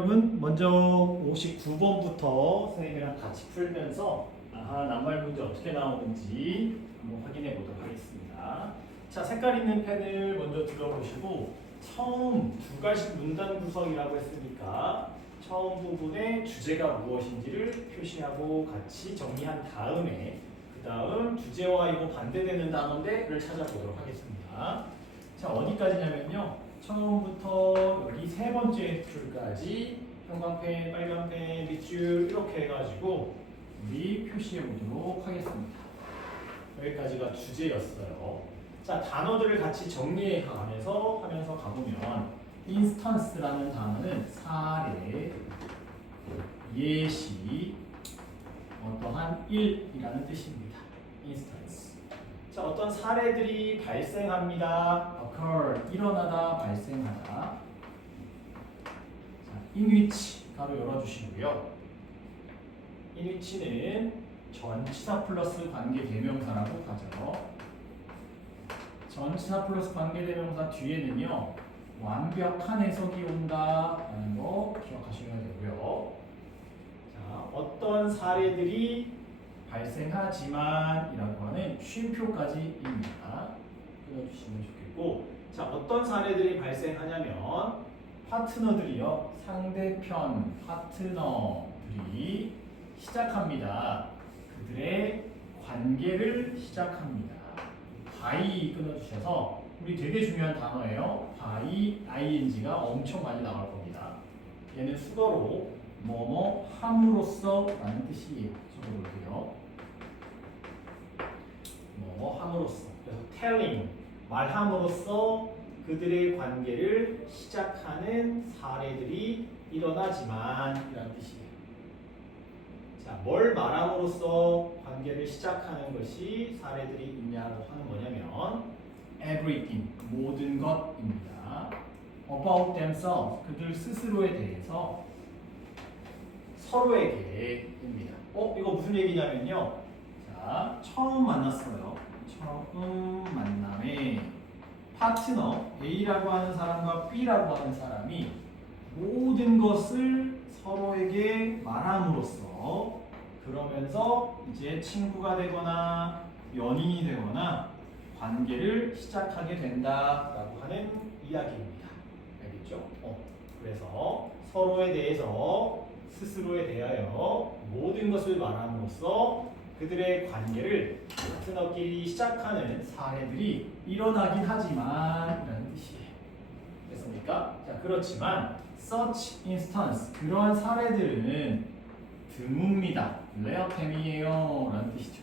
여러분 먼저 59번부터 선생님이랑 같이 풀면서 낱말 문제 어떻게 나오는지 한번 확인해 보도록 하겠습니다. 자, 색깔 있는 펜을 먼저 들어보시고 처음 두 가지 문단 구성이라고 했으니까 처음 부분의 주제가 무엇인지를 표시하고 같이 정리한 다음에 그 다음 주제와 이거 반대되는 단어인데를 찾아보도록 하겠습니다. 자, 어디까지냐면요. 처음부터 여기 세 번째 줄까지 형광펜, 빨간펜, 밑줄 이렇게 해가지고 우리 표시해 보도록 하겠습니다. 여기까지가 주제였어요. 자, 단어들을 같이 정리해 가면서 가보면 instance라는 단어는 사례, 예시, 어떠한 일이라는 뜻입니다. instance. 자, 어떤 사례들이 발생합니다. occur, 일어나다, 발생하다. 자, in which, 가로 열어주시고요. in which는 전치사 플러스 관계대명사라고 하죠. 전치사 플러스 관계대명사 뒤에는요. 완벽한 해석이 온다라는 거 기억하시면 되고요. 자, 어떤 사례들이 발생하지만 이라고 하는 쉼표까지입니다. 끊어주시면 좋겠고, 자, 어떤 사례들이 발생하냐면 파트너들이요, 상대편 파트너들이 시작합니다. 그들의 관계를 시작합니다. by 끊어주셔서 우리 되게 중요한 단어예요. by ing가 엄청 많이 나올 겁니다. 얘는 수거로 뭐뭐 함으로써 라는 뜻이에요. 적어볼게요. 뭐뭐 함으로써. 그래서 telling, 말함으로써 그들의 관계를 시작하는 사례들이 일어나지만 이라는 뜻이에요. 자, 뭘 말함으로써 관계를 시작하는 것이 사례들이 있냐고 하는 거냐면 everything, 모든 것입니다. about themselves, 그들 스스로에 대해서 서로에게입니다. 이거 무슨 얘기냐면요. 자, 처음 만났어요. 처음 만남에 파트너 A라고 하는 사람과 B라고 하는 사람이 모든 것을 서로에게 말함으로써 그러면서 이제 친구가 되거나 연인이 되거나 관계를 시작하게 된다라고 하는 이야기입니다. 알겠죠? 그래서 서로에 대해서 스스로에 대하여 모든 것을 말함으로써 그들의 관계를 파트너끼리 시작하는 사례들이 일어나긴 하지만 라는 뜻이에요. 됐습니까? 자, 그렇지만 such instance, 그러한 사례들은 드뭅니다. 레어템이에요 라는 뜻이죠.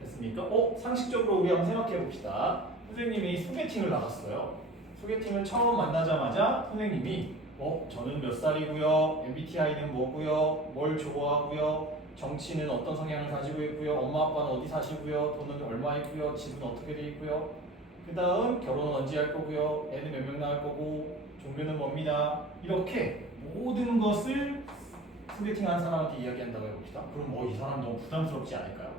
됐습니까? 상식적으로 우리 한번 생각해 봅시다. 선생님이 소개팅을 나갔어요. 소개팅을 처음 만나자마자 선생님이 저는 몇 살이고요, MBTI는 뭐고요, 뭘 좋아하고요, 정치는 어떤 성향을 가지고 있고요, 엄마 아빠는 어디 사시고요, 돈은 얼마 있고요, 집은 어떻게 돼 있고요, 그 다음 결혼은 언제 할 거고요, 애는 몇 명 낳을 거고, 종교는 뭡니다. 이렇게 모든 것을 소개팅한 사람한테 이야기한다고 해봅시다. 그럼 이 사람 너무 부담스럽지 않을까요?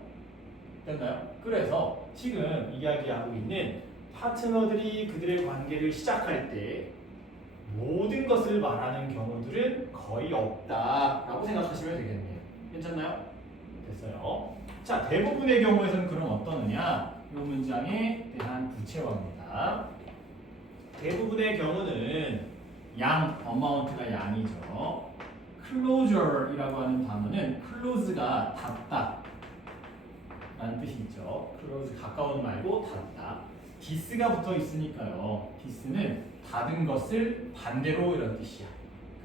됐나요? 그래서 지금 이야기하고 있는 파트너들이 그들의 관계를 시작할 때 모든 것을 말하는 경우들은 거의 없다라고 생각하시면 되겠네요. 괜찮나요? 됐어요. 자, 대부분의 경우에서는 그럼 어떠느냐? 이 문장에 대한 부채화입니다. 대부분의 경우는 amount가 양이죠. closure이라고 하는 단어는 close가 닿다 라는 뜻이 있죠. close, 가까운 말고 닿다. this가 붙어 있으니까요. this는 닫은 것을 반대로 이런 뜻이야.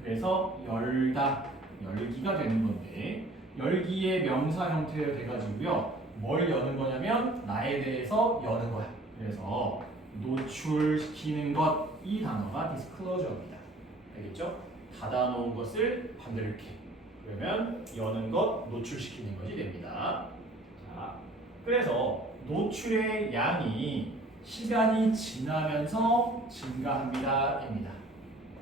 그래서 열다, 열기가 되는 건데 열기의 명사 형태로 돼가지고요. 뭘 여는 거냐면 나에 대해서 여는 거야. 그래서 노출시키는 것, 이 단어가 disclosure입니다. 알겠죠? 닫아놓은 것을 반대로 이렇게. 그러면 여는 것, 노출시키는 것이 됩니다. 자, 그래서 노출의 양이 시간이 지나면서 증가합니다. 입니다.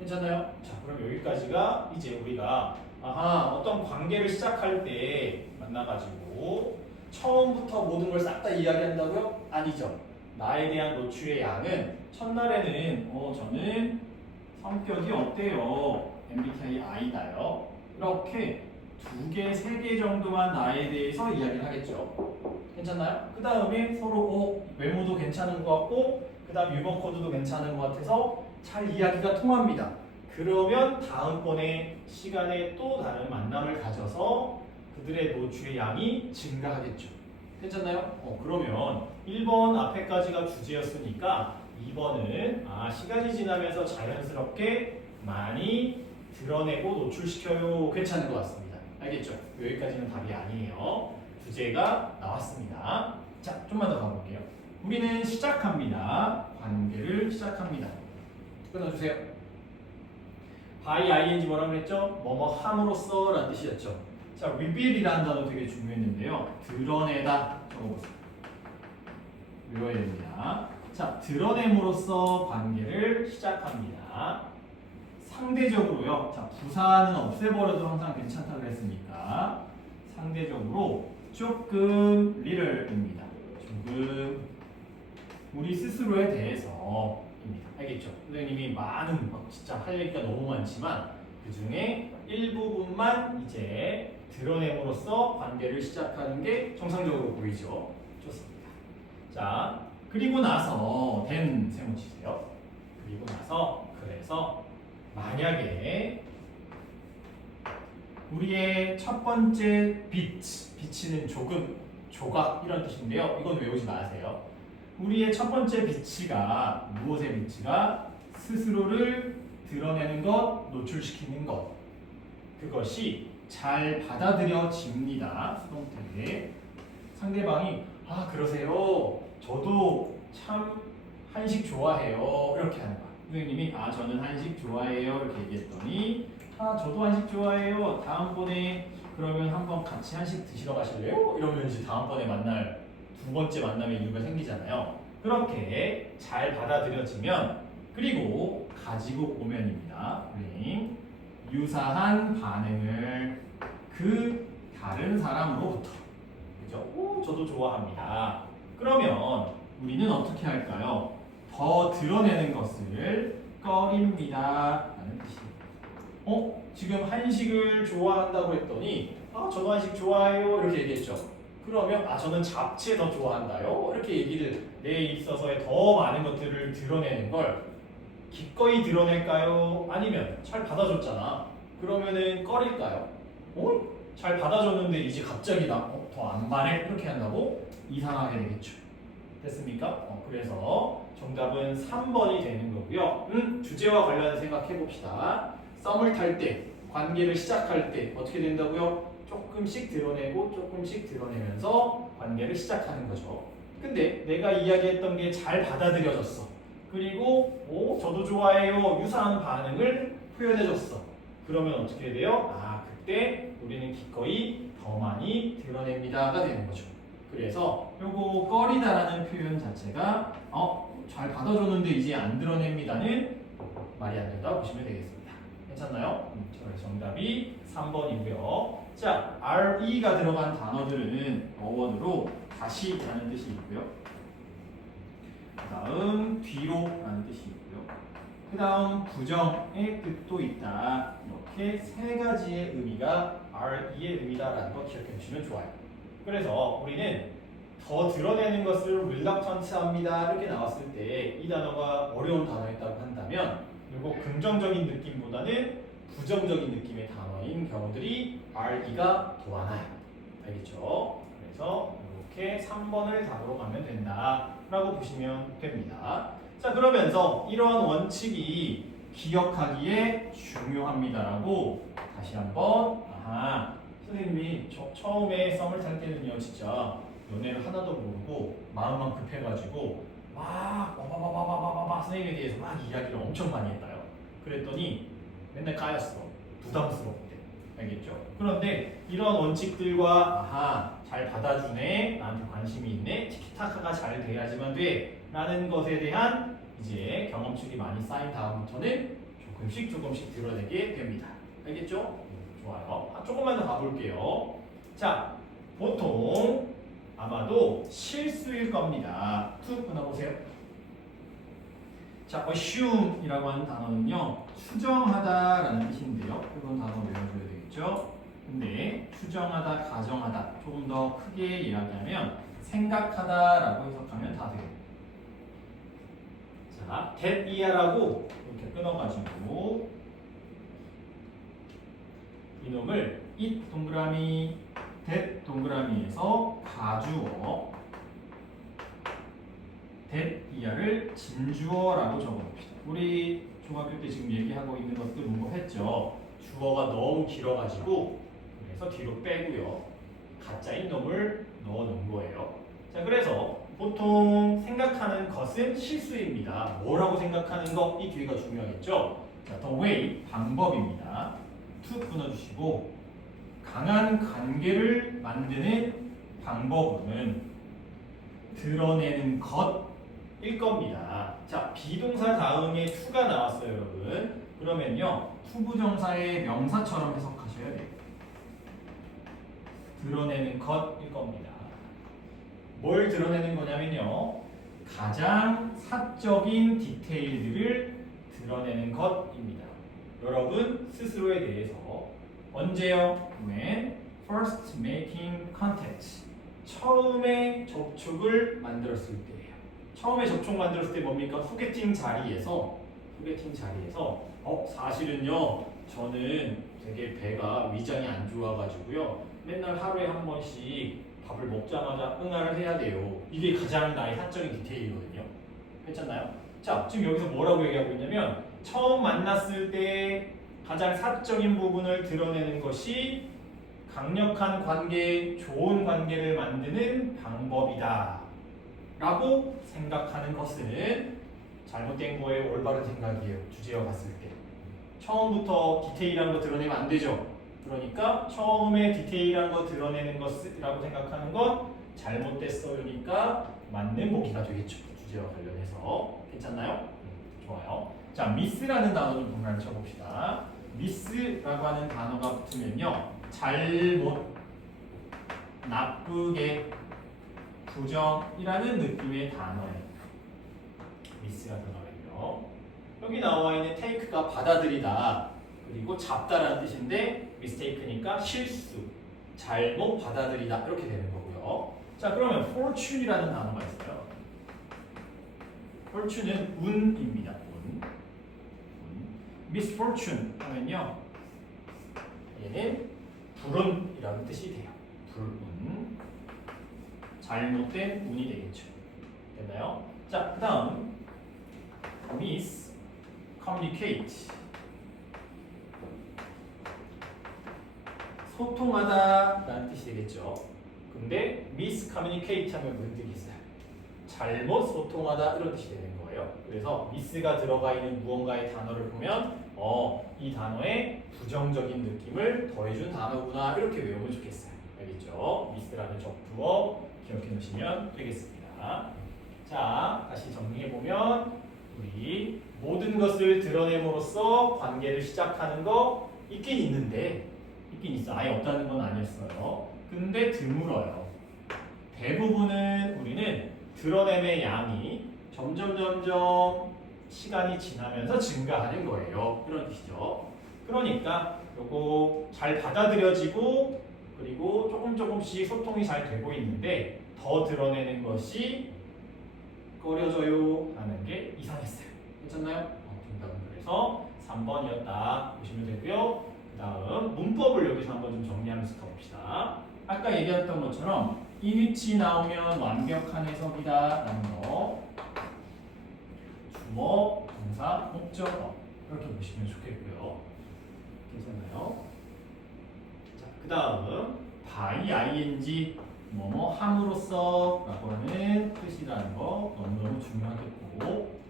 괜찮나요? 자, 그럼 여기까지가 이제 우리가 어떤 관계를 시작할 때 만나가지고 처음부터 모든 걸 싹 다 이야기한다고요? 아니죠. 나에 대한 노출의 양은 첫날에는 저는 성격이 어때요? MBTI I다요. 이렇게 2개, 3개 정도만 나에 대해서 이야기를 하겠죠. 괜찮나요? 그 다음에 서로 외모도 괜찮은 것 같고 그 다음 유머 코드도 괜찮은 것 같아서 잘 이야기가 통합니다. 그러면 다음번에 시간에 또 다른 만남을 가져서 그들의 노출의 양이 증가하겠죠. 괜찮나요? 그러면 1번 앞에까지가 주제였으니까 2번은 시간이 지나면서 자연스럽게 많이 드러내고 노출시켜요. 괜찮은 것 같습니다. 알겠죠? 여기까지는 답이 아니에요. 주제가 나왔습니다. 자, 좀만 더 가볼게요. 우리는 시작합니다. 관계를 시작합니다. 끊어주세요. by ing 뭐라고 그랬죠? 뭐뭐 함으로써 라는 뜻이었죠. 자, reveal이라는 단어 되게 중요했는데요. 드러내다 적어보세요. 외워야 됩니다. 자, 드러냄으로써 관계를 시작합니다. 상대적으로요. 자, 부사는 없애버려도 항상 괜찮다고 그랬으니까 상대적으로 조금 little입니다. 조금 우리 스스로에 대해서입니다. 알겠죠? 선생님이 많은 진짜 할 얘기가 너무 많지만 그 중에 일부분만 이제 드러냄으로써 관계를 시작하는 게 정상적으로 보이죠. 좋습니다. 자, 그리고 나서 된 세모 치세요. 그리고 나서 그래서 만약에 우리의 첫 번째 빛은 조금, 조각 이런 뜻인데요. 이건 외우지 마세요. 우리의 첫 번째 빛이가 무엇의 빛이가 스스로를 드러내는 것, 노출시키는 것. 그것이 잘 받아들여집니다. 수동태에 상대방이 그러세요. 저도 참 한식 좋아해요. 이렇게 하는 거야. 선생님이 저는 한식 좋아해요. 이렇게 얘기했더니 저도 한식 좋아해요. 다음번에 그러면 한번 같이 한식 드시러 가실래요? 이러면 이제 다음번에 만날 두 번째 만남의 이유가 생기잖아요. 그렇게 잘 받아들여지면 그리고 가지고 오면입니다. bring 유사한 반응을 그 다른 사람으로부터 그죠? 저도 좋아합니다. 그러면 우리는 어떻게 할까요? 더 드러내는 것을 꺼립니다 라는 뜻이에요. 지금 한식을 좋아한다고 했더니 저도 한식 좋아해요 이렇게 얘기했죠. 그러면 저는 잡채 더 좋아한다요 이렇게 얘기를 내 있어서의 더 많은 것들을 드러내는 걸 기꺼이 드러낼까요? 아니면 잘 받아줬잖아. 그러면은 꺼릴까요? 잘 받아줬는데 이제 갑자기 나 더 안 말해? 이렇게 한다고? 이상하게 되겠죠. 됐습니까? 그래서 정답은 3번이 되는 거고요. 주제와 관련해서 생각해 봅시다. 썸을 탈 때, 관계를 시작할 때 어떻게 된다고요? 조금씩 드러내고 조금씩 드러내면서 관계를 시작하는 거죠. 근데 내가 이야기했던 게 잘 받아들여졌어. 그리고 저도 좋아해요. 유사한 반응을 표현해줬어. 그러면 어떻게 돼요? 그때 우리는 기꺼이 더 많이 드러냅니다가 되는 거죠. 그래서 요거 꺼리다라는 표현 자체가 잘 받아줬는데 이제 안 드러냅니다는 말이 안 된다고 보시면 되겠습니다. 괜찮나요? 정답이 3번이고요. 자, RE가 들어간 단어들은 어원으로 다시라는 뜻이 있고요. 그 다음 뒤로라는 뜻이 있고요. 그 다음 부정의 뜻도 있다. 이렇게 세 가지의 의미가 RE의 의미다라는 거 기억해 주시면 좋아요. 그래서 우리는 더 드러내는 것을 reluctant합니다 이렇게 나왔을 때 이 단어가 어려운 단어였다고 한다면 그리고 긍정적인 느낌보다는 부정적인 느낌의 단어인 경우들이 RE가 더 많아요. 알겠죠? 그래서 이렇게 3번을 답으로 가면 된다라고 보시면 됩니다. 자, 그러면서 이러한 원칙이 기억하기에 중요합니다라고 다시 한번 선생님이 처음에 썸을 탈 때는요 진짜 연애를 하나도 모르고 마음만 급해가지고 막 선생님에 대해서 막 이야기를 엄청 많이 했다요. 그랬더니 맨날 까였어. 부담스럽대. 알겠죠? 그런데 이런 원칙들과 잘 받아주네, 나한테 관심이 있네, 티키타카가 잘 돼야지만 돼 라는 것에 대한 이제 경험치가 많이 쌓인 다음부터는 조금씩 드러내게 됩니다. 알겠죠? 좋아요. 조금만 더 가볼게요. 자, 보통 아마도 실수일 겁니다. 툭 끊어보세요. 자, assume이라고 하는 단어는요 추정하다라는 뜻인데요. 이건 단어 외워줘야 되겠죠. 근데 추정하다, 가정하다 조금 더 크게 이야기하면 생각하다라고 해석하면 다 돼요. 자, that year라고 이렇게 끊어가지고 이놈을 it 동그라미 that 동그라미에서 가주어 that year를 진주어라고 적어봅시다. 우리 중학교 때 지금 얘기하고 있는 것들 문법했죠. 주어가 너무 길어가지고 그래서 뒤로 빼고요. 가짜인 놈을 넣어놓은 거예요. 자, 그래서 보통 생각하는 것은 실수입니다. 뭐라고 생각하는 거? 이 뒤가 중요하겠죠. 자, the way 방법입니다. to 끊어주시고 강한 관계를 만드는 방법은 드러내는 것일 겁니다. 자, 비동사 다음에 to가 나왔어요, 여러분. 그러면요, 투부정사의 명사처럼 해석하셔야 돼요. 드러내는 것일 겁니다. 뭘 드러내는 거냐면요, 가장 사적인 디테일들을 드러내는 것입니다. 여러분 스스로에 대해서 언제요? When first making contact. 처음에 접촉을 만들었을 때예요. 처음에 접촉 만들었을 때 뭡니까? 소개팅 자리에서 사실은요, 저는 되게 배가 위장이 안 좋아가지고요, 맨날 하루에 한 번씩 밥을 먹자마자 응아를 해야 돼요. 이게 가장 나의 사적인 디테일이거든요. 괜찮나요? 자, 지금 여기서 뭐라고 얘기하고 있냐면 처음 만났을 때 가장 사적인 부분을 드러내는 것이 강력한 관계, 좋은 관계를 만드는 방법이다 라고 생각하는 것은 잘못된 거예요, 올바른 생각이에요. 주제와 봤을 때 처음부터 디테일한 거 드러내면 안 되죠. 그러니까 처음에 디테일한 거 드러내는 것이라고 생각하는 건 잘못됐어요니까 맞는 보기가 되겠죠. 주제와 관련해서. 괜찮나요? 좋아요. 자, 미스라는 단어 좀 동그라미 쳐봅시다. 미스라고 하는 단어가 붙으면요, 잘못, 나쁘게, 부정이라는 느낌의 단어예요. 미스가 들어가면요. 여기 나와 있는 take가 받아들이다, 그리고 잡다라는 뜻인데 mistake니까 실수, 잘못 받아들이다 이렇게 되는 거고요. 자, 그러면 fortune이라는 단어가 있어요. fortune은 운입니다. 운. misfortune 하면요, 얘는 불운이라는 뜻이 돼요. 불운. 잘못된 운이 되겠죠. 됐나요? 자, 그 다음 miscommunicate. 소통하다라는 뜻이 되겠죠. 근데 miscommunicate 하면 무슨 뜻이 있어요? 잘못 소통하다 이런 뜻이 되는 거예요. 그래서 mis가 들어가 있는 무언가의 단어를 보면 이 단어에 부정적인 느낌을 더해준 단어구나 이렇게 외우면 좋겠어요. 알겠죠? mis라는 접두어 기억해 놓으시면 되겠습니다. 자, 다시 정리해보면 우리 모든 것을 드러냄으로써 관계를 시작하는 거 있긴 있는데, 있긴 있어. 아예 없다는 건 아니었어요. 근데 드물어요. 대부분은 우리는 드러냄의 양이 점점 시간이 지나면서 증가하는 거예요. 그런 뜻이죠. 그러니까 요거 잘 받아들여지고 그리고 조금씩 소통이 잘 되고 있는데 더 드러내는 것이 꺼려져요 하는 게 이상했어요. 괜찮나요? 정답은 그래서 3번이었다 보시면 되고요. 그 다음 문법을 여기서 한번 좀 정리하면서 가봅시다. 아까 얘기했던 것처럼 인위치 나오면 완벽한 해석이다 라는 거, 주어, 동사, 목적어 이렇게 보시면 좋겠고요. 괜찮나요? 자, 그 다음 by ing 뭐뭐 함으로써 라고 하는 뜻이라는 거 너무너무 중요하겠고,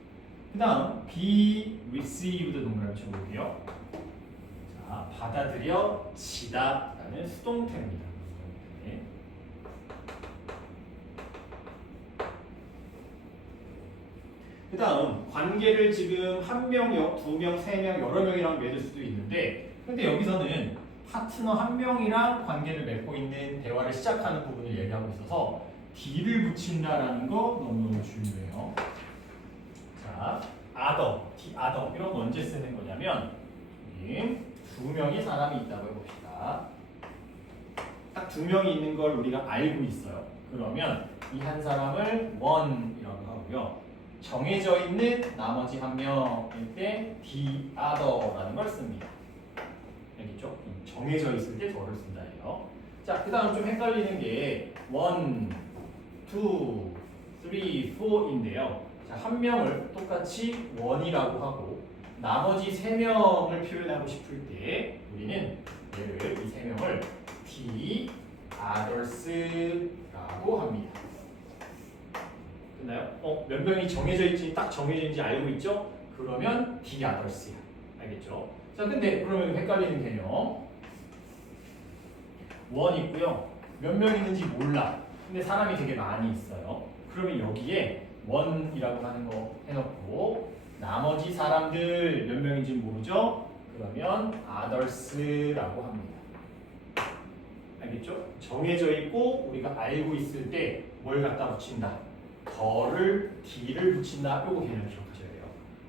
그 다음 be received 동그라미 쳐볼게요. 자, 받아들여지다 라는 수동태입니다. 네. 그 다음 관계를 지금 한 명, 두 명, 세 명, 여러 명이랑 맺을 수도 있는데, 근데 여기서는 파트너 한 명이랑 관계를 맺고 있는 대화를 시작하는 부분을 얘기하고 있어서 D를 붙인다라는 거 너무너무 중요해요. 자, other 이런 거 언제 쓰는 거냐면 두 명의 사람이 있다고 해봅시다. 딱 두 명이 있는 걸 우리가 알고 있어요. 그러면 이 한 사람을 one이라고 하고요. 정해져 있는 나머지 한 명일 때 the other라는 걸 씁니다. 알겠죠? 정해져 있을 때 더를 쓴다예요. 자, 그 다음 좀 헷갈리는 게 1, 2, 3, 4인데요. 자, 한 명을 똑같이 one이라고 하고 나머지 세 명을 표현하고 싶을 때 우리는 얘를 이 세 명을 the others라고 합니다. 됐나요? 몇 명이 정해져 있지 딱 정해져 있는지 알고 있죠? 그러면 the others야. 알겠죠? 자, 근데 그러면 헷갈리는 개념. 원 있고요. 몇 명 있는지 몰라. 근데 사람이 되게 많이 있어요. 그러면 여기에 원이라고 하는 거 해놓고 나머지 사람들 몇 명인지 모르죠? 그러면 others라고 합니다. 알겠죠? 정해져 있고 우리가 알고 있을 때 뭘 갖다 붙인다. 더를 D를 붙인다. 요거 개념 기억하셔야 돼요.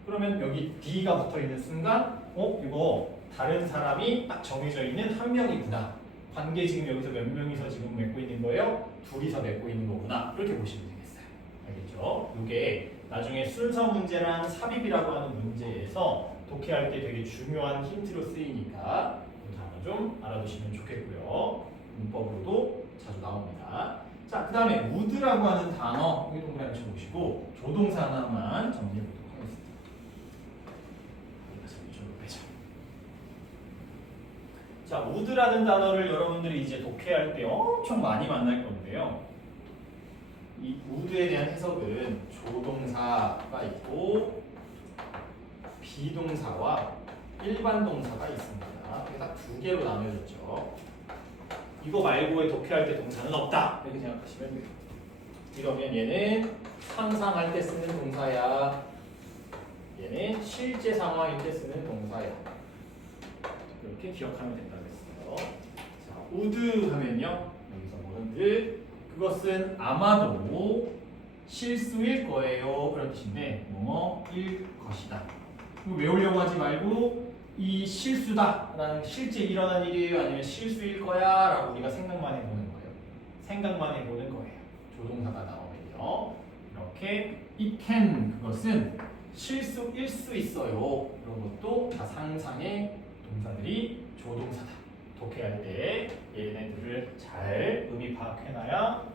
그러면 여기 D가 붙어 있는 순간 이거 다른 사람이 딱 정해져 있는 한 명이구나. 관계 지금 여기서 몇 명이서 지금 맺고 있는 거예요? 둘이서 맺고 있는 거구나. 이렇게 보시면 되겠어요. 알겠죠? 이게 나중에 순서 문제랑 삽입이라고 하는 문제에서 독해할 때 되게 중요한 힌트로 쓰이니까 이 단어 좀 알아두시면 좋겠고요. 문법으로도 자주 나옵니다. 자, 그 다음에 would라고 하는 단어 여기 동그라미 쳐보시고 조동사 하나만 정리해 보도록 하겠습니다. 이쪽으로 빼자. 자, would라는 단어를 여러분들이 이제 독해할 때 엄청 많이 만날 건데요. 이 would에 대한 해석은 조동사가 있고 비동사와 일반 동사가 있습니다. 이게 딱 두 개로 나뉘어졌죠. 이거 말고의 독해할 때 동사는 없다. 이렇게 생각하시면 돼요. 이러면 얘는 상상할 때 쓰는 동사야. 얘는 실제 상황일 때 쓰는 동사야. 이렇게 기억하면 된다고 했어요. 자, would 하면요. 여기서 뭐든지 그것은 아마도 실수일 거예요. 그런 뜻인데 뭐뭐일 것이다. 외우려고 하지 말고 이 실수다라는 실제 일어난 일이에요 아니면 실수일 거야 라고 우리가 생각만 해보는 거예요. 생각만 해보는 거예요. 조동사가 나오면요. 이렇게 it can 그것은 실수일 수 있어요. 이런 것도 다 상상의 동사들이 조동사다. 독해할 때 얘네들을 잘 의미 파악해놔야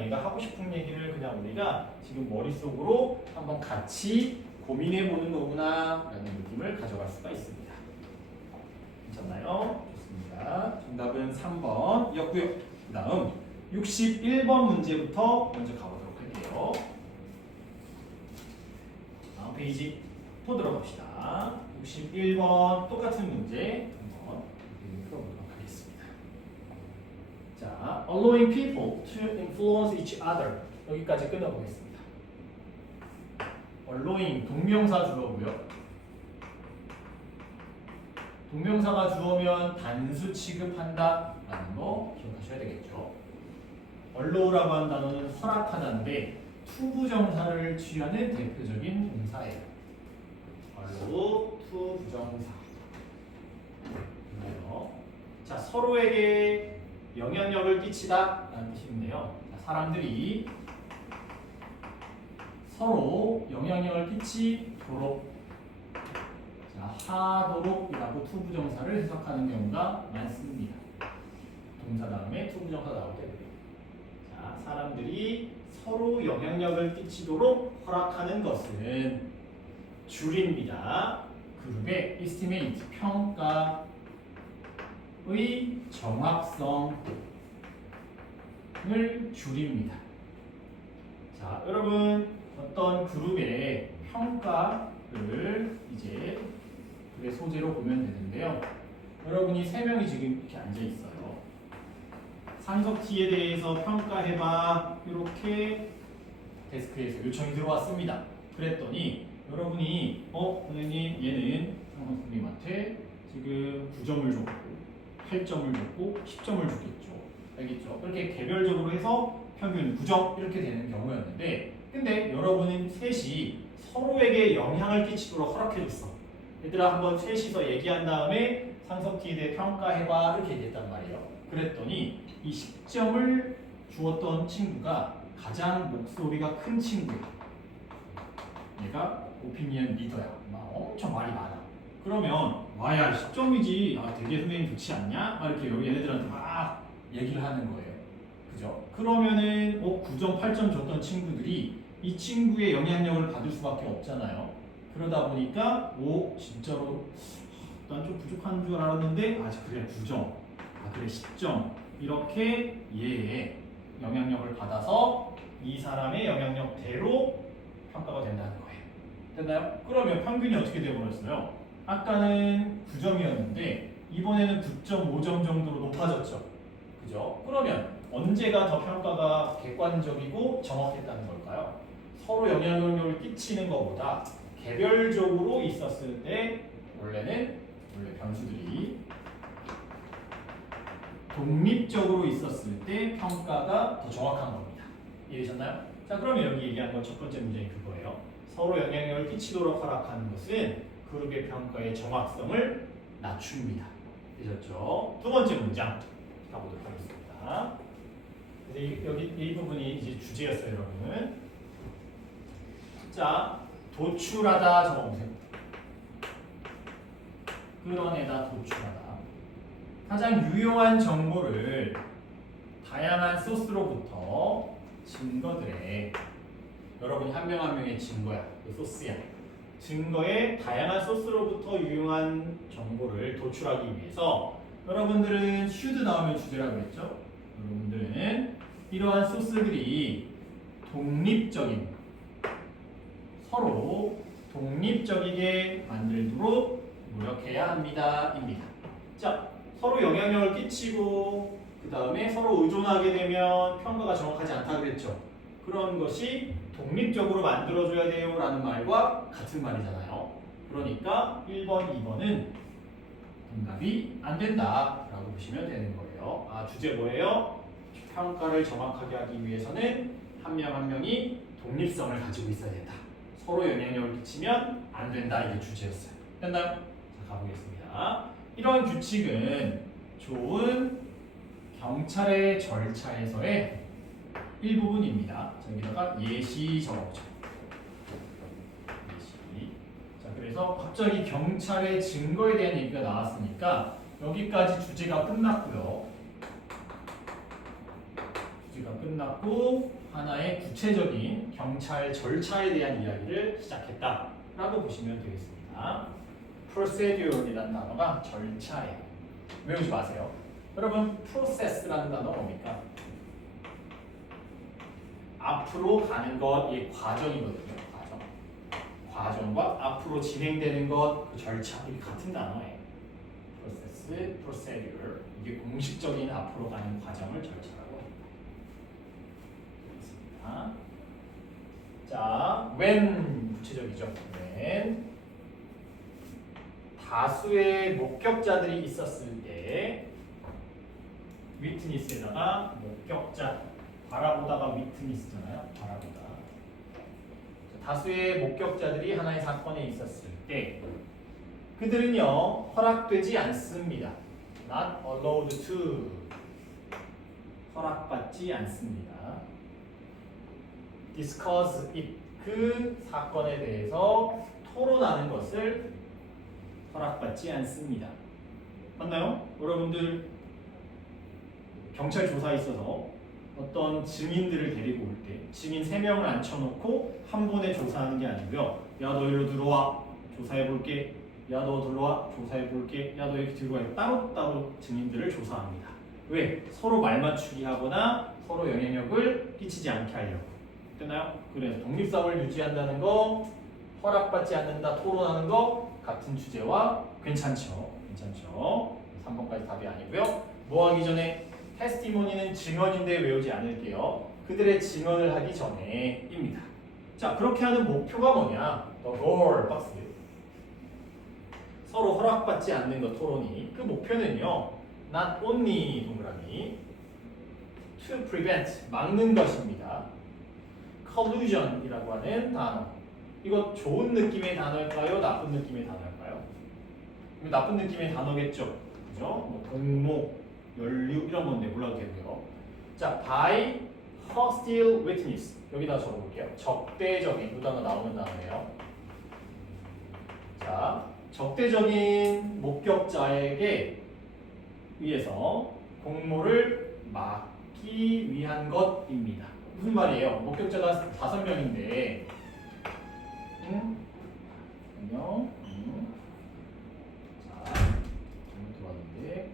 얘가 하고 싶은 얘기를 그냥 우리가 지금 머릿속으로 한번 같이 고민해보는 거구나 라는 느낌을 가져갈 수가 있습니다. 괜찮나요? 좋습니다. 정답은 3번이었고요. 그 다음 61번 문제부터 먼저 가보도록 할게요. 다음 페이지 또 들어갑시다. 61번 똑같은 문제 한번 풀어보도록 하겠습니다. 자, allowing people to influence each other 여기까지 끊어보겠습니다. allowing 동명사 주어고요. 동명사가 주어면 단수 취급한다 라는 거 기억하셔야 되겠죠. allow라고 하는 단어는 허락하다인데 투부정사를 취하는 대표적인 동사예요. allow 투부정사. 자, 서로에게 영향력을 끼치다 라는 뜻인데요. 사람들이 서로 영향력을 끼치도록 하도록이라고 투부정사를 해석하는 경우가 많습니다. 동사 다음에 투부정사 나올 때 자, 사람들이 서로 영향력을 끼치도록 허락하는 것은 줄입니다. 그룹의 estimate 평가의 정확성을 줄입니다. 자, 여러분 어떤 그룹의 평가를 이제 글의 소재로 보면 되는데요. 여러분이 3명이 지금 이렇게 앉아 있어요. 상석티에 대해서 평가해봐. 이렇게 데스크에서 요청이 들어왔습니다. 그랬더니 여러분이 선생님 얘는 상석 선생님한테 지금 9점을 줬고 8점을 줬고 10점을 줬겠죠. 알겠죠? 그렇게 개별적으로 해서 평균 9점 이렇게 되는 경우였는데 근데 여러분은 셋이 서로에게 영향을 끼치도록 허락해줬어. 얘들아 한번 셋이서 얘기한 다음에 상석티에 대해 평가해봐 이렇게 얘기했단 말이에요. 그랬더니 이 10점을 주었던 친구가 가장 목소리가 큰 친구야. 얘가 오피니언 리더야. 막 엄청 말이 많아. 그러면 와야 10점이지. 아 되게 선생님 좋지 않냐? 막 이렇게 얘네들한테 막 얘기를 하는 거예요. 그죠? 그러면은 9점, 8점 줬던 친구들이 이 친구의 영향력을 받을 수밖에 없잖아요. 그러다 보니까 진짜로 난 좀 부족한 줄 알았는데 그래 9점, 그래 10점 이렇게 얘의 영향력을 받아서 이 사람의 영향력대로 평가가 된다는 거예요. 됐나요? 그러면 평균이 어떻게 되어버렸어요? 아까는 9점이었는데 이번에는 9.5점 정도로 높아졌죠. 그죠? 그러면 언제가 더 평가가 객관적이고 정확했다는 걸까요? 서로 영향력을 끼치는 것보다 개별적으로 있었을 때 원래 변수들이 독립적으로 있었을 때 평가가 더 정확한 겁니다. 이해되셨나요? 자, 그러면 여기 얘기한 건 첫 번째 문제는 그거예요. 서로 영향력을 끼치도록 허락하는 것은 그룹의 평가의 정확성을 낮춥니다. 되셨죠? 두 번째 문장 가보도록 하겠습니다. 여기 이 부분이 이제 주제였어요, 여러분. 자, 도출하다 적어보세요. 끌어내다, 도출하다. 가장 유용한 정보를 다양한 소스로부터 증거들의 여러분이 한 명 한 명의 증거야, 그 소스야. 증거의 다양한 소스로부터 유용한 정보를 도출하기 위해서 여러분들은 should 나오면 주제라고 했죠. 여러분들은 이러한 소스들이 서로 독립적이게 만들도록 노력해야 합니다. 입니다. 자, 서로 영향력을 끼치고 그 다음에 서로 의존하게 되면 평가가 정확하지 않다 그랬죠. 그런 것이 독립적으로 만들어줘야 돼요 라는 말과 같은 말이잖아요. 그러니까 1번, 2번은 응답이 안 된다 라고 보시면 되는 거예요. 주제 뭐예요? 평가를 정확하게 하기 위해서는 한 명 한 명이 독립성을 가지고 있어야 된다. 서로 영향력을 끼치면 안 된다. 이게 주제였어요. 됐나요? 자, 가보겠습니다. 이런 규칙은 좋은 경찰의 절차에서의 일부분입니다. 여기다가 예시 적어보죠. 예시. 자, 그래서 갑자기 경찰의 증거에 대한 얘기가 나왔으니까 여기까지 주제가 끝났고요. 주제가 끝났고 하나의 구체적인 경찰 절차에 대한 이야기를 시작했다라고 보시면 되겠습니다. procedure이라는 단어가 절차예요. 외우지 마세요. 여러분, process라는 단어가 뭡니까? 앞으로 가는 것, 이 과정이거든요. 과정과 앞으로 진행되는 것, 그 절차, 이게 같은 단어예요. process, procedure. 이게 공식적인 앞으로 가는 과정을 절차라고 합니다. 자, when 구체적이죠. when 다수의 목격자들이 있었을 때 witness에다가 목격자 바라보다가 witness잖아요. 바라보다. 다수의 목격자들이 하나의 사건에 있었을 때 그들은요 허락되지 않습니다. Not allowed to 허락받지 않습니다. Discuss it 그 사건에 대해서 토론하는 것을 허락받지 않습니다. 맞나요? 여러분들 경찰 조사에 있어서 어떤 증인들을 데리고 올 때 증인 3명을 앉혀놓고 한 번에 조사하는 게 아니고요. 야, 너 일로 들어와. 조사해볼게. 야, 너 들어와. 조사해볼게. 야, 너 이렇게 들어와. 따로따로 증인들을 조사합니다. 왜? 서로 말맞추기 하거나 서로 영향력을 끼치지 않게 하려고. 됐나요? 그래서 독립성을 유지한다는 거, 허락받지 않는다, 토론하는 거 같은 주제와 괜찮죠. 3번까지 답이 아니고요. 뭐 하기 전에 테스티모니는 증언인데 외우지 않을게요. 그들의 증언을 하기 전에입니다. 자, 그렇게 하는 목표가 뭐냐? The goal, 박스. 서로 허락받지 않는 것 토론이 그 목표는요. Not only 동그라미 to prevent 막는 것입니다. collusion이라고 하는 단어 이거 좋은 느낌의 단어일까요? 나쁜 느낌의 단어일까요? 이거 나쁜 느낌의 단어겠죠? 그죠? 뭐 공모, 연류 이런 건데 몰라도 되고요. 자, by hostile witness 여기다 적어볼게요. 적대적인 이 단어 나오는 단어예요. 자, 적대적인 목격자에게 의해서 공모를 막기 위한 것입니다. 무슨 말이에요? 목격자가 5명인데 안녕. 자, 잘못 들어왔는데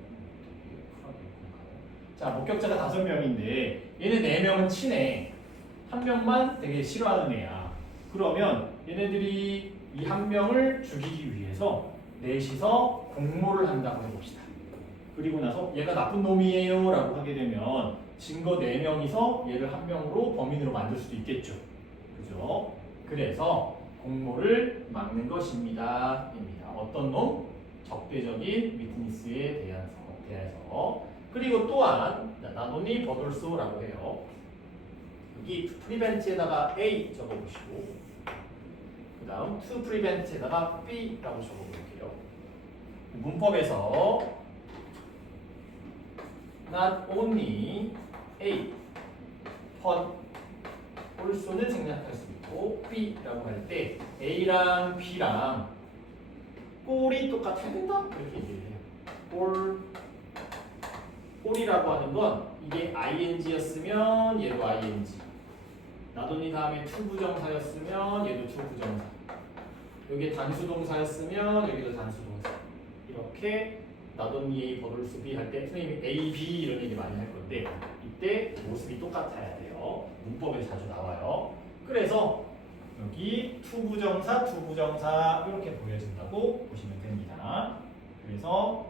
자, 목격자가 5명인데 얘네 4명은 친해. 한 명만 되게 싫어하는 애야. 그러면 얘네들이 이 한 명을 죽이기 위해서 넷이서 공모를 한다고 해봅시다. 그리고 나서 얘가 나쁜 놈이에요 라고 하게 되면 증거 4명이서 얘를 한 명으로 범인으로 만들 수도 있겠죠. 그죠? 그래서 공모를 막는 것입니다. 입니다. 어떤 놈? 적대적인 위트니스에 대해서. 그리고 또한 not only but also라고 해요. 여기 to prevent에다가 A 적어보시고 그 다음 to prevent에다가 B라고 적어볼게요. 문법에서 not only A but also는 생략할 수 있고 B라고 할 때 A랑 B랑 꼴이 똑같아야 된다? 이렇게 얘기를 해요. 꼴이라고 하는 건 이게 ing였으면 얘도 ing 나돈이 다음에 to 부정사였으면 얘도 to 부정사 여기에 단수동사였으면 여기도 단수동사 이렇게 나돈이 A 버돌수 B 할 때 선생님이 A, B 이런 얘기 많이 할 건데 이때 모습이 똑같아야 돼요. 문법에 자주 나와요. 그래서 여기 to 부정사, to 부정사 이렇게 보여진다고 보시면 됩니다. 그래서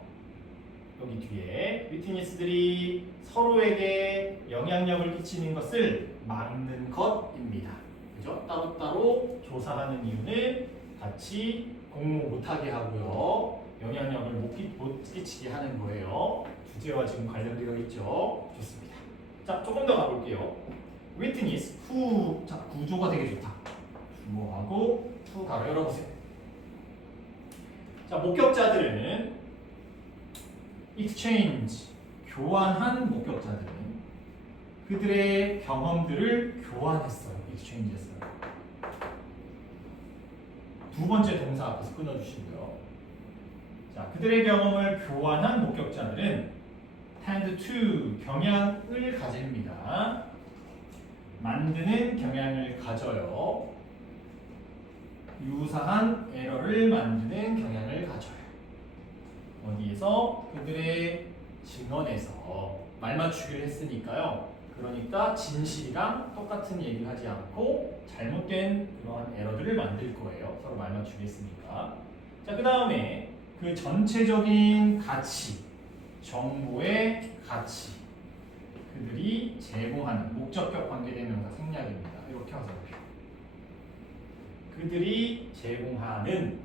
여기 뒤에 위트니스들이 서로에게 영향력을 끼치는 것을 막는 것입니다. 그죠? 따로따로 조사하는 이유는 같이 공모 못하게 하고요. 영향력을 못 끼치게 하는 거예요. 주제와 지금 관련되어 있죠. 좋습니다. 자, 조금 더 가볼게요. 위트니스 후, 자, 구조가 되게 좋다. 주목하고 후 가로 열어보세요. 자, 목격자들은 exchange, 교환한 목격자들은 그들의 경험들을 교환했어요. exchange했어요. 두 번째 동사 앞에서 끊어주시고요. 자, 그들의 경험을 교환한 목격자들은 tend to, 경향을 가집니다. 만드는 경향을 가져요. 유사한 에러를 만드는 경향을 가져요. 어디에서? 그들의 증언에서 말 맞추기를 했으니까요. 그러니까 진실이랑 똑같은 얘기를 하지 않고 잘못된 그러한 에러들을 만들 거예요. 서로 말 맞추기 했으니까. 자, 그 다음에 그 전체적인 가치, 정보의 가치, 그들이 제공하는 목적격 관계대명사 생략입니다. 이렇게 하세요. 그들이 제공하는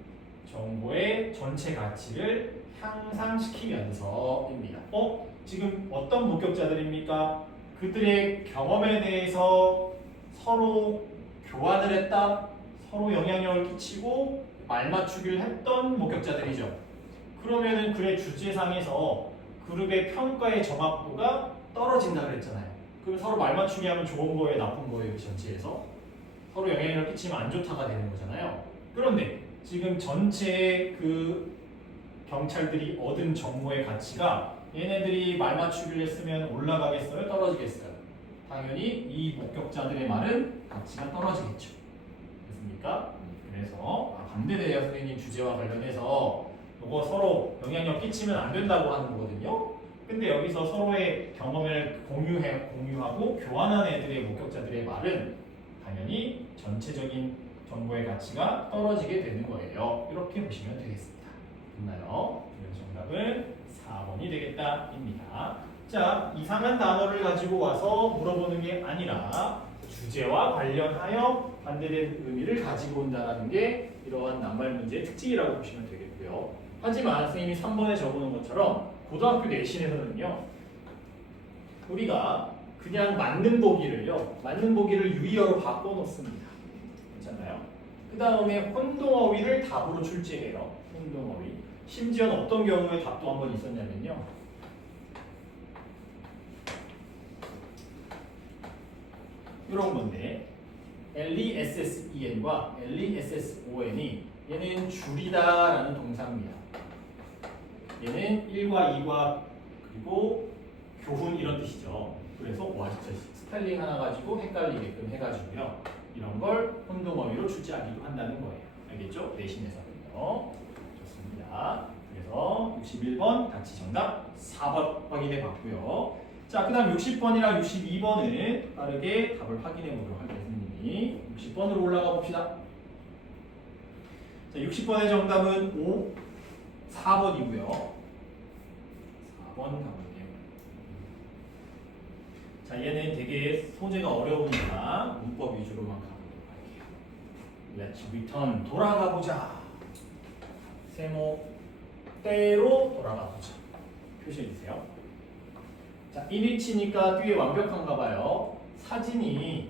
정보의 전체 가치를 향상시키면서입니다. 지금 어떤 목격자들입니까? 그들의 경험에 대해서 서로 교환을 했다, 서로 영향력을 끼치고 말 맞추기를 했던 목격자들이죠. 그러면은 글의 주제상에서 그룹의 평가의 정확도가 떨어진다 그랬잖아요. 그럼 서로 말 맞추기 하면 좋은 거예요, 나쁜 거예요, 그 전체에서? 서로 영향력을 끼치면 안 좋다가 되는 거잖아요. 그런데 지금 전체 그 경찰들이 얻은 정보의 가치가 얘네들이 말 맞추기를 했으면 올라가겠어요? 떨어지겠어요? 당연히 이 목격자들의 말은 가치가 떨어지겠죠. 됐습니까? 그래서 반대돼요. 선생님 주제와 관련해서 이거 서로 영향력 끼치면 안 된다고 하는 거거든요. 근데 여기서 서로의 경험을 공유하고 교환한 애들의 목격자들의 말은 당연히 전체적인 정보의 가치가 떨어지게 되는 거예요. 이렇게 보시면 되겠습니다. 됐나요? 그래서 정답은 4번이 되겠다입니다. 자, 이상한 단어를 가지고 와서 물어보는 게 아니라 주제와 관련하여 반대된 의미를 가지고 온다는 게 이러한 낱말 문제의 특징이라고 보시면 되겠고요. 하지만 선생님이 3번에 적어놓은 것처럼 고등학교 내신에서는요, 우리가 그냥 맞는 보기를 유의어로 바꿔놓습니다. 괜찮나요? 그 다음에 혼동어휘를 답으로 출제해요. 혼동어휘. 심지어는 어떤 경우에 답도 한 번 있었냐면요. 이런 건데 LESSEN과 LESSON이 얘는 줄이다라는 동사입니다. 얘는 1과 2과 그리고 교훈 이런 뜻이죠. 그래서 와 진짜 스펠링 하나 가지고 헷갈리게끔 해가지고요. 이런 걸 혼동어휘로 출제하기도 한다는 거예요. 알겠죠? 내신에서는요. 좋습니다. 그래서 61번 같이 정답 4번 확인해 봤고요. 자, 그 다음 60번이랑 62번은 빠르게 답을 확인해 보도록 할게요. 선생님이 60번으로 올라가 봅시다. 자, 60번의 정답은 5, 4번이고요. 4번 가볼게요. 자, 얘는 되게 소재가 어려우니까 문법 위주로만 가보도록 할게요. Let's return. 돌아가 보자. 세모 때로 돌아가 보자. 표시해 주세요. 자, 인위치니까 뒤에 완벽한가 봐요. 사진이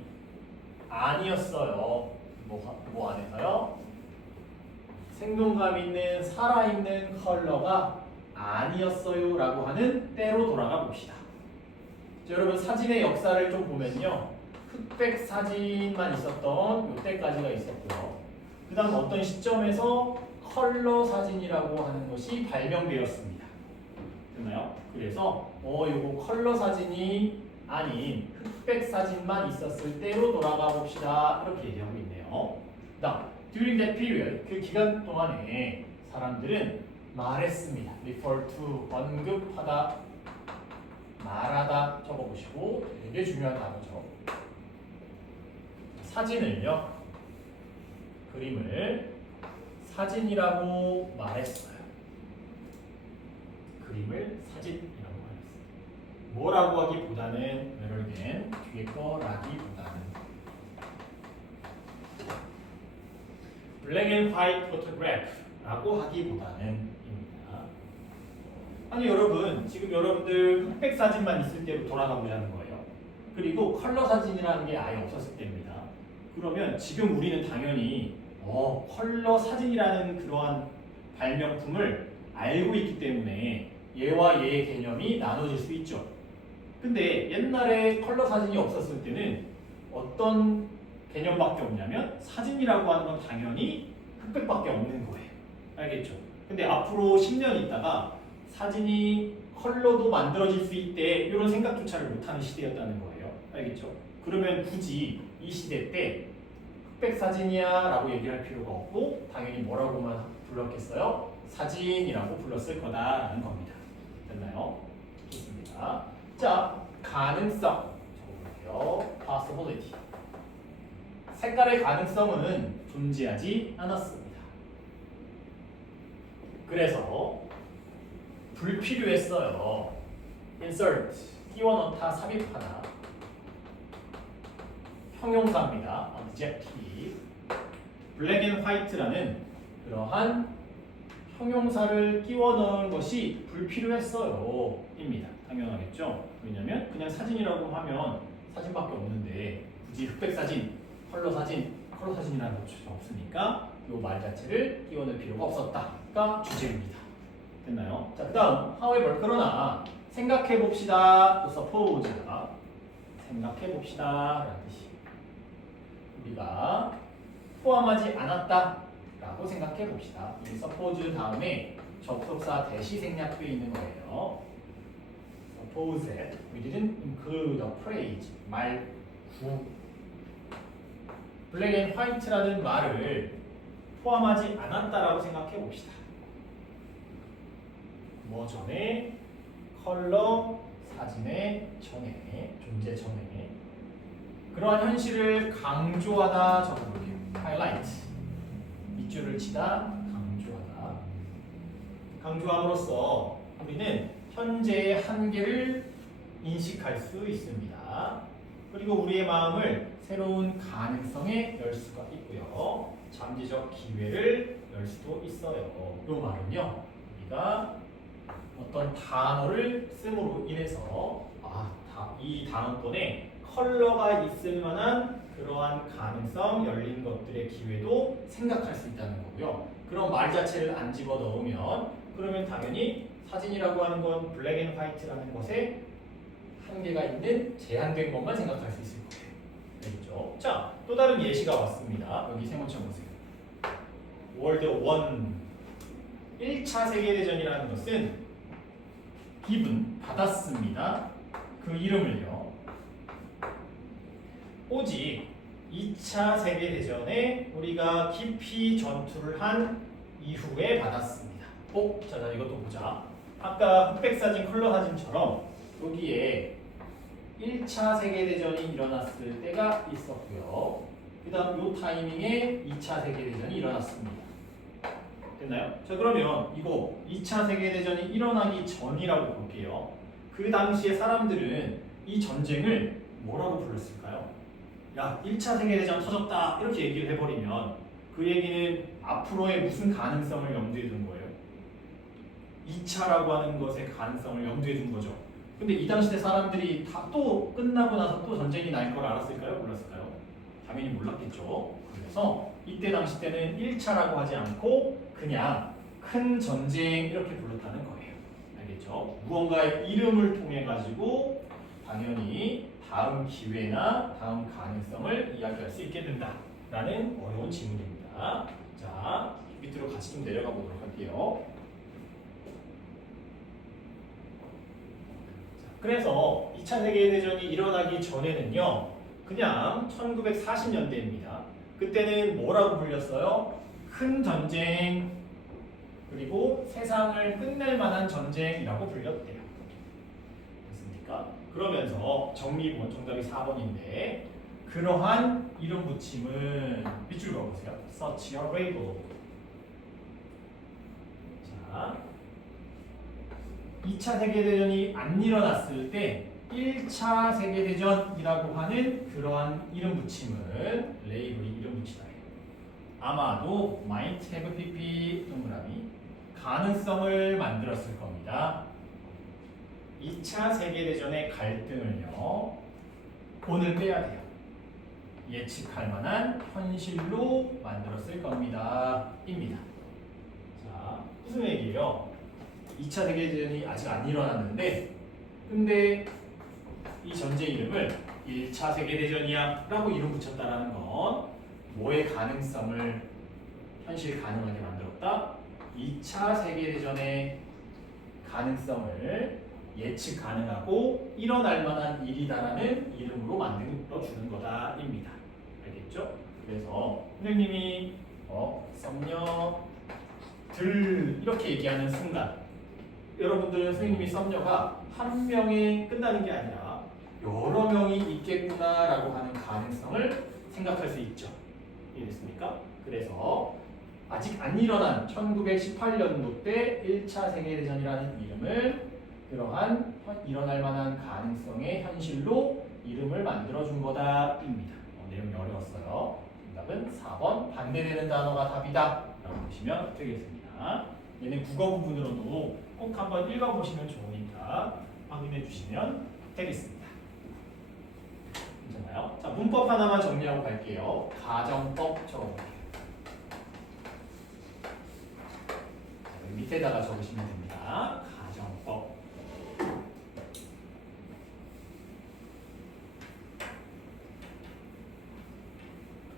아니었어요. 뭐 안에서요? 생동감 있는 살아있는 컬러가 아니었어요 라고 하는 때로 돌아가 봅시다. 자, 여러분 사진의 역사를 좀 보면요. 흑백 사진만 있었던 이때까지가 있었고요. 그 다음 어떤 시점에서 컬러 사진이라고 하는 것이 발명되었습니다. 됐나요? 그래서 요거 컬러 사진이 아닌 흑백 사진만 있었을 때로 돌아가 봅시다. 이렇게 얘기하고 있네요. 다음 during that period, 그 기간 동안에 사람들은 말했습니다. refer to, 언급하다, 말하다 적어보시고 되게 중요한 단어죠. 사진을요, 그림을 사진이라고 말했어요. 그림을 사진이라고 말했어요. 뭐라고 하기보다는 외럴된 뒤에 거라기보다는 black and white photograph라고 하기보다는 입니다. 아니 여러분 지금 여러분들 흑백 사진만 있을 때로 돌아가 보자는 거예요. 그리고 컬러 사진이라는 게 아예 없었을 때입니다. 그러면 지금 우리는 당연히 컬러 사진이라는 그러한 발명품을 알고 있기 때문에 얘와 얘의 개념이 나눠질 수 있죠. 근데 옛날에 컬러 사진이 없었을 때는 어떤 개념밖에 없냐면 사진이라고 하는 건 당연히 흑백밖에 없는 거예요. 알겠죠? 근데 앞으로 10년 있다가 사진이 컬러도 만들어질 수 있대 이런 생각조차를 못하는 시대였다는 거예요. 알겠죠? 그러면 굳이 이 시대 때 흑백 사진이야 라고 얘기할 필요가 없고 당연히 뭐라고만 불렀겠어요? 사진이라고 불렀을 거다라는 겁니다. 됐나요? 좋습니다. 자, 가능성 적어볼게요. possibility. 색깔의 가능성은 존재하지 않았습니다. 그래서 불필요했어요. insert, 끼워넣다, 삽입하다. 형용사입니다. adjective. black and white라는 그러한 형용사를 끼워 넣은 것이 불필요했어요. 입니다. 당연하겠죠? 왜냐면 그냥 사진이라고 하면 사진밖에 없는데 굳이 흑백 사진, 컬러 사진이라는 것조차 없으니까 이 말 자체를 끼워 넣을 필요가 없었다가 주제입니다. 됐나요? 자, 그 다음 however, 그러나 생각해 봅시다. suppose가 생각해 봅시다 라는 뜻이 우리가 포함하지 않았다 라고 생각해 봅시다. 이 suppose 다음에 접속사 대시 생략되어 있는 거예요. Suppose that we didn't include the phrase 말구 black and white라는 말을 포함하지 않았다라고 생각해 봅시다. 뭐 전에 컬러 사진의 전에 존재 전에 그러한 현실을 강조하다 적어볼게요. highlight 밑줄을 치다 강조하다. 강조함으로써 우리는 현재의 한계를 인식할 수 있습니다. 그리고 우리의 마음을 새로운 가능성에 열 수가 있고요. 잠재적 기회를 열 수도 있어요. 이 말은요, 우리가 어떤 단어를 씀으로 인해서 이 다음번에 컬러가 있을 만한 그러한 가능성, 열린 것들의 기회도 생각할 수 있다는 거고요. 그런 말 자체를 안 집어 넣으면 그러면 당연히 사진이라고 하는 건 블랙 앤 화이트라는 것에 한계가 있는 제한된 것만 생각할 수 있을 거예요. 알겠죠? 자, 또 다른 예시가 왔습니다. 여기 세모쳐 보세요. 월드 1 1차 세계대전이라는 것은 기분 받았습니다. 그 이름을요. 오직 2차 세계대전에 우리가 깊이 전투를 한 이후에 받았습니다. 자, 이것도 보자. 아까 흑백사진, 컬러사진처럼 여기에 1차 세계대전이 일어났을 때가 있었고요. 그 다음 요 타이밍에 2차 세계대전이 일어났습니다. 됐나요? 자, 그러면 이거 2차 세계대전이 일어나기 전이라고 볼게요. 그 당시에 사람들은 이 전쟁을 뭐라고 불렀을까요? 야, 1차 세계대전 터졌다 이렇게 얘기를 해버리면 그 얘기는 앞으로의 무슨 가능성을 염두에 둔 거예요? 2차라고 하는 것의 가능성을 염두에 둔 거죠. 근데 이 당시에 사람들이 다 또 끝나고 나서 또 전쟁이 날 걸 알았을까요? 몰랐을까요? 당연히 몰랐겠죠. 그래서 이때 당시 때는 1차라고 하지 않고 그냥 큰 전쟁 이렇게 불렀다는 거예요. 알겠죠? 무언가의 이름을 통해 가지고 당연히 다음 기회나 다음 가능성을 이야기할 수 있게 된다라는 어려운 질문입니다. 자, 밑으로 같이 좀 내려가 보도록 할게요. 그래서 2차 세계대전이 일어나기 전에는요, 그냥 1940년대입니다. 그때는 뭐라고 불렸어요? 큰 전쟁, 그리고 세상을 끝낼 만한 전쟁이라고 불렸대요. 됐습니까? 그러면서 정리본, 정답이 4번인데, 그러한 이름 붙임은 밑줄 그어보세요. Such a label. 자, 2차 세계대전이 안 일어났을 때 1차 세계대전이라고 하는 그러한 이름 붙임은 레이블이 이름 붙이다예요. 아마도 might have pp 동그라미 가능성을 만들었을 겁니다. 2차 세계대전의 갈등을요, 본을 빼야 돼요. 예측할 만한 현실로 만들었을 겁니다. 입니다. 자, 무슨 얘기예요? 2차 세계대전이 아직 안 일어났는데 근데 이 전쟁 이름을 1차 세계대전이야 라고 이름 붙였다라는 건 뭐의 가능성을 현실 가능하게 만들었다? 2차 세계대전의 가능성을 예측 가능하고 일어날 만한 일이다라는 이름으로 만들어주는 거다입니다. 알겠죠? 그래서 선생님이 썸녀 들 이렇게 얘기하는 순간 여러분들은 선생님이 썸녀가 한 명에 끝나는 게 아니라 여러 명이 있겠구나라고 하는 가능성을 생각할 수 있죠. 이해됐습니까? 그래서 아직 안 일어난 1918년도 때 1차 세계대전이라는 이름을 그러한 일어날 만한 가능성의 현실로 이름을 만들어준 거다입니다. 내용이 어려웠어요. 정답은 4번 반대되는 단어가 답이다 라고 보시면 되겠습니다. 얘는 국어 부분으로도 꼭 한번 읽어보시면 좋으니까 확인해 주시면 되겠습니다. 괜찮아요? 자, 문법 하나만 정리하고 갈게요. 가정법 적어볼게요. 밑에다가 적으시면 됩니다. 가정법.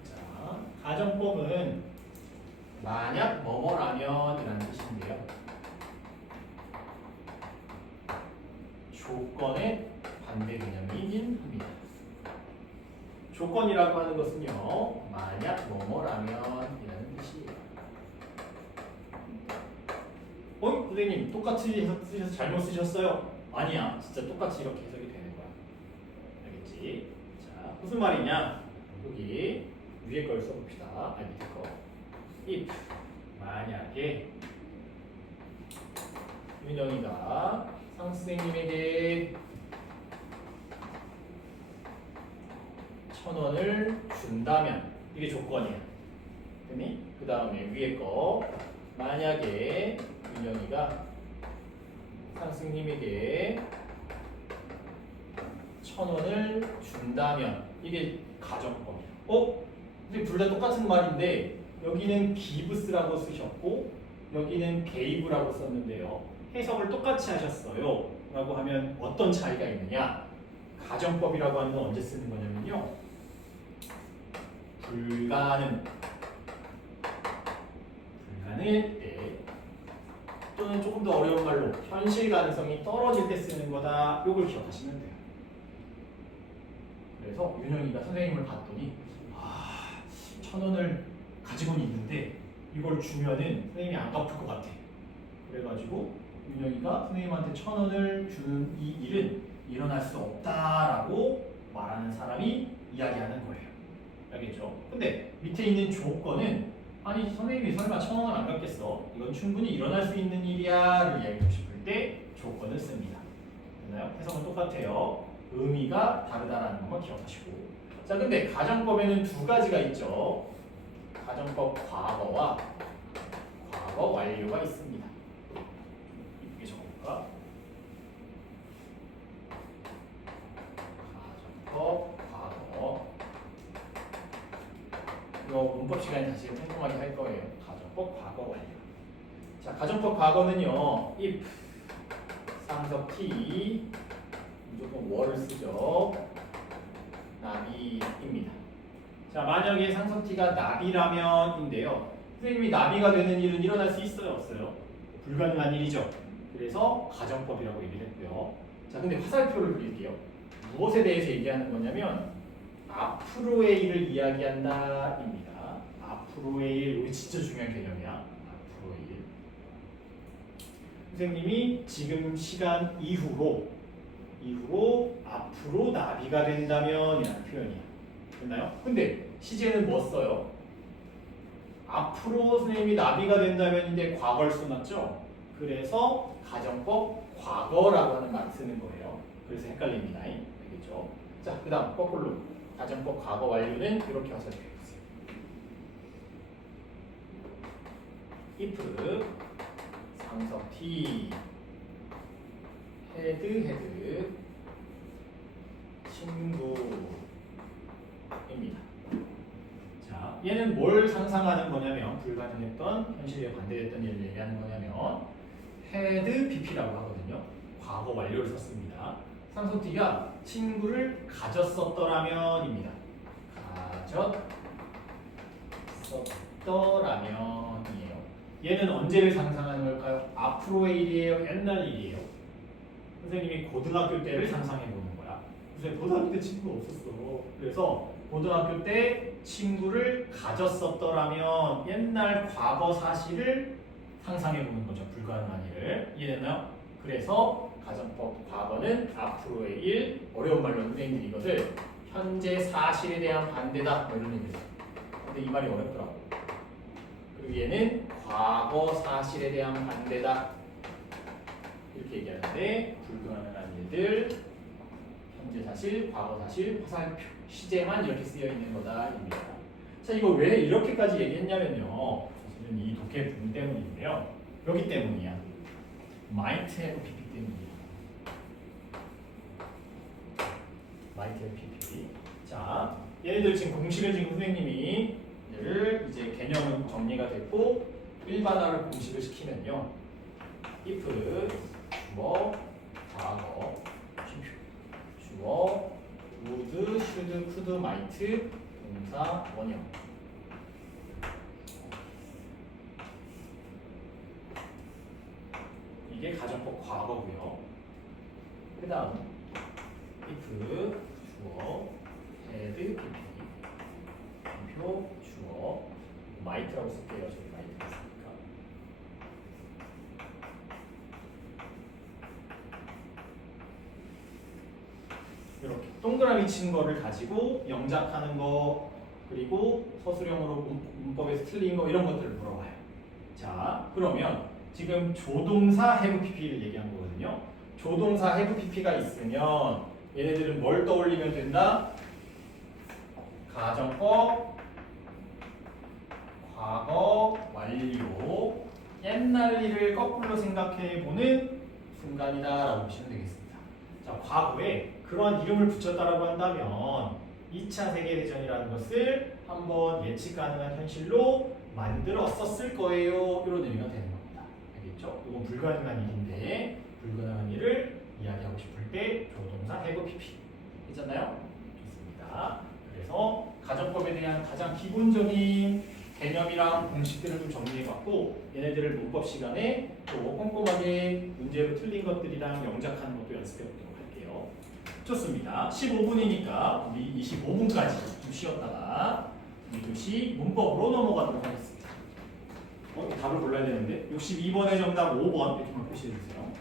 자, 가정법은 만약 뭐뭐라면이라는 뜻인데요. 조건의 반대 개념이긴 합니다. 조건이라고 하는 것은요, 만약 뭐뭐라면이라는 뜻이에요. 선생님 똑같이 쓰셔서 잘못 쓰셨어요. 아니야, 진짜 똑같이 이렇게 해석이 되는 거야. 알겠지? 자, 무슨 말이냐? 여기 위에 걸 써봅시다. 밑에 거. if 만약에 윤영이가 상수생님에게 1,000원을 준다면 이게 조건이야. 그 다음에 위에 거 만약에 윤영이가 상승님에게 1,000원을 준다면 이게 가정법이에요. 근데 둘 다 똑같은 말인데 여기는 give스라고 쓰셨고 여기는 gave라고 썼는데요. 해석을 똑같이 하셨어요. 라고 하면 어떤 차이가 있느냐? 가정법이라고 하는 건 언제 쓰는 거냐면요. 불가능일 때 또는 조금 더 어려운 말로 현실 가능성이 떨어질 때 쓰는 거다. 요걸 기억하시면 돼요. 그래서 윤영이가 선생님을 봤더니 1,000원을 가지고는 있는데 이걸 주면은 선생님이 안 갚을 것 같아. 그래가지고 윤영이가 선생님한테 1,000원을 주는 이 일은 일어날 수 없다라고 말하는 사람이 이야기하는 거예요. 알겠죠? 근데 밑에 있는 조건은 아니 선생님이 설마 1,000원을 안 갚겠어? 이건 충분히 일어날 수 있는 일이야를 이야기하고 싶을 때 조건을 씁니다. 됐나요? 해석은 똑같아요. 의미가 다르다라는 것만 기억하시고. 자, 근데 가정법에는 두 가지가 있죠. 가정법 과거와 과거 완료가 있습니다. 이렇게 적어볼까? 가정법 과거. 이거 문법 시간에 다시 꼼꼼하게 할 거예요. 가정법 과거 완료. 자, 가정법 과거는요. if 상석 t 무조건 were 쓰죠. 나비입니다. 자, 만약에 상석 t가 나비라면인데요. 선생님이 나비가 되는 일은 일어날 수 있어요, 없어요? 불가능한 일이죠. 그래서 가정법이라고 얘기를 했고요. 자, 근데 화살표를 그릴게요. 무엇에 대해서 얘기하는 거냐면 앞으로의 일을 이야기한다입니다. 앞으로의 일, 우리 진짜 중요한 개념이야. 앞으로의 일. 선생님이 지금 시간 이후로 앞으로 나비가 된다면이라는 표현이야. 됐나요? 근데 시제는 뭐 써요? 앞으로 선생님이 나비가 된다면인데 과거를 써놨죠? 그래서 가정법 과거라고 하는 말을 쓰는 거예요. 그래서 헷갈립니다. 알겠죠? 자, 그 다음 거꾸로 가정법 과거 완료는 이렇게 화살표해보세요. if 상석 t 헤드 친구입니다. 자, 얘는 뭘 상상하는 거냐면 불가능했던 현실에 반대했던 일을 얘기하는 거냐면 had pp라고 하거든요. 과거 완료를 썼습니다. 상석 t가 친구를 가졌었더라면입니다. 가졌었더라면이에요. 얘는 언제를 상상하는 걸까요? 앞으로의 일이에요? 옛날 일이에요? 선생님이 고등학교 때를 상상해 보는 거야. 선생님 고등학교 때 친구가 없었어. 그래서 고등학교 때 친구를 가졌었더라면 옛날 과거 사실을 상상해 보는 거죠. 불가능한 일을. 이해됐나요? 그래서 가정법 과거는 앞으로의 일, 어려운 말로 선생님들이 이것을 현재 사실에 대한 반대다 뭐 이런 얘기를 해요. 근데 이 말이 어렵더라고. 그리고 얘는 과거 사실에 대한 반대다 이렇게 얘기하는데 불가능한 일들, 현재 사실, 과거 사실, 화살표, 시제만 이렇게 쓰여 있는 거다입니다. 자, 이거 왜 이렇게까지 얘기했냐면요. 사실은 이 독해 부분 때문인데요. 여기 때문이야. might have pp 때문이야. might have pp. 자, 얘네들 지금 공식을 지금 선생님이 얘를 이제 개념은 정리가 됐고 일반화를 공식을 시키면요. if 주어, 과거, 주어, would, should, could, might, 동사, 원형. 이게 가정법 과거고요. 그 다음 if, 주어, had, pp, 표, 주어, might라고 쓸게요. 저기 might 있으니까. 이렇게 동그라미 친 거를 가지고 영작하는 거 그리고 서술형으로 문법에서 틀린 거 이런 것들을 물어봐요. 자, 그러면 지금 조동사 have pp를 얘기한 거거든요. 조동사 have pp가 있으면 얘네들은 뭘 떠올리면 된다? 가정법 과거 완료 옛날 일을 거꾸로 생각해 보는 순간이다라고 보시면 되겠습니다. 자, 과거에 그런 이름을 붙였다라고 한다면 2차 세계대전이라는 것을 한번 예측 가능한 현실로 만들었었을 거예요. 이런 의미가 되는 겁니다. 알겠죠? 이건 불가능한 일인데 불가능한 일을 이야기하고 싶을 때 조동사 have pp. 괜찮나요? 좋습니다. 그래서 가정법에 대한 가장 기본적인 개념이랑 공식들을 좀 정리해봤고 얘네들을 문법 시간에 또 꼼꼼하게 문제로 틀린 것들이랑 영작하는 것도 연습해보도록 할게요. 좋습니다. 15분이니까 우리 25분까지 좀 쉬었다가 2교시 문법으로 넘어가도록 하겠습니다. 답을 골라야 되는데 62번의 정답 5번 이렇게만 표시해주세요.